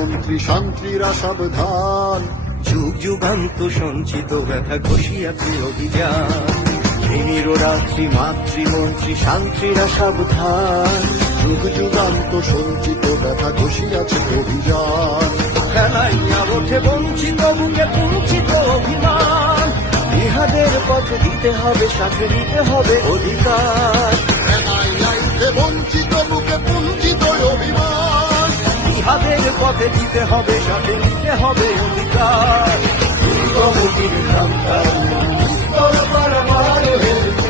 মন্ত্রী শান্তিরা সাবধান, যুগ যুগান্ত সঞ্চিত ব্যথা ঘষিয়াছে অভিযান। দিনের রাত্রি মাতৃমন্ত্রী শান্তিরা সাবধান, যুগ যুগান্ত সঞ্চিত ব্যথা ঘষিয়াছে অভিযান। খেলাইয়া ওঠে বঞ্চিত বুকে পুঞ্চিত অভিমান, ইহাদের পথে দিতে হবে সাথে নিতে হবে অধিকার। বঞ্চিত বুকে পুঞ্জিত অভিমান, ইহাদের পথে দিতে হবে সাথে নিতে হবে অধিকার। দুর্গমতির কান্তার স্তর পারামারের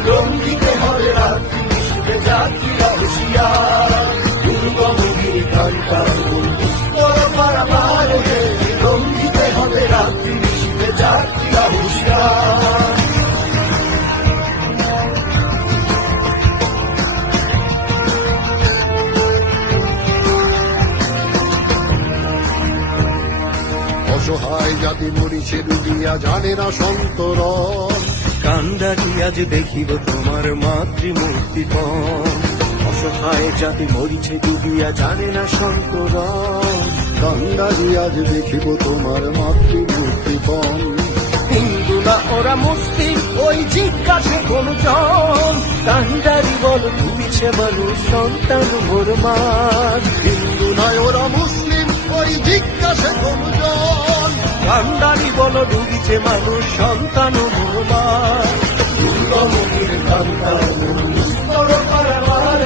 লঙ্ঘিতে হবে রাত্রি নিশিতে যাত্রীরা হুঁশিয়ার। দুর্গমতির কান্তার স্তর পারামারের লঙ্ঘিতে হবে রাত্রি নিশিতে যাত্রীরা হুঁশিয়ার। অসহায় জাতি মরিছে ডুবিয়া জানে না সন্তরণ, কান্দারি আজ দেখিব তোমার মাতৃমূর্তিপণ। অসহায় জাতি মরিছে ডুবিয়া জানে না সন্তরণ, কান্দারি আজ দেখিব তোমার মাতৃমূর্তিপণ। হিন্দু না ওরা মুসলিম ওই জিজ্ঞাসে কোন জন, কান্দারি বল ডুবিছে মানুষ সন্তান মোর মার। হিন্দু নয় ওরা মুসলিম ওই জিজ্ঞাসে কোনজন, কান্দারি বল ডুবিছে মানুষ সন্তান মোর মার। দুর্গমতির কান্তার স্তর পারাবার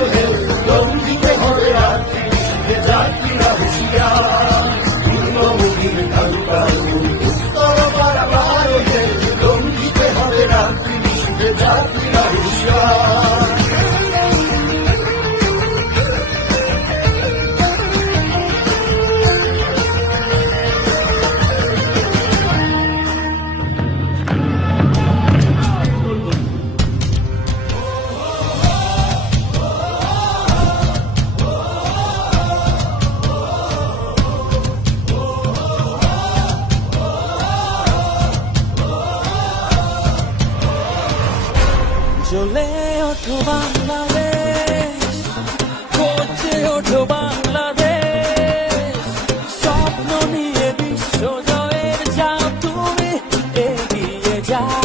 লঙ্ঘিতে হবে রাত্রি নিশিতে যাত্রীরা হুঁশিয়ার। দুর্গমতির কান্তার স্তর পারাবার লঙ্ঘিতে হবে রাত্রি নিশিতে যাত্রীরা হুঁশিয়ার। জ্বলে ওঠো বাংলাদেশ, গর্জে ওঠো বাংলাদেশ, স্বপ্ন নিয়ে বিশ্ব জয়ের যাও তুমি এগিয়ে যাও।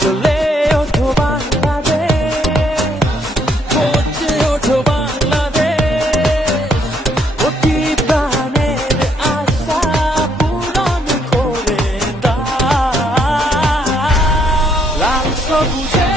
জ্বলে ওঠো বাংলাদেশ, গর্জে ওঠো বাংলাদেশ, অতি প্রাণের আশা পূরণ করে দাও। লাল সবুজে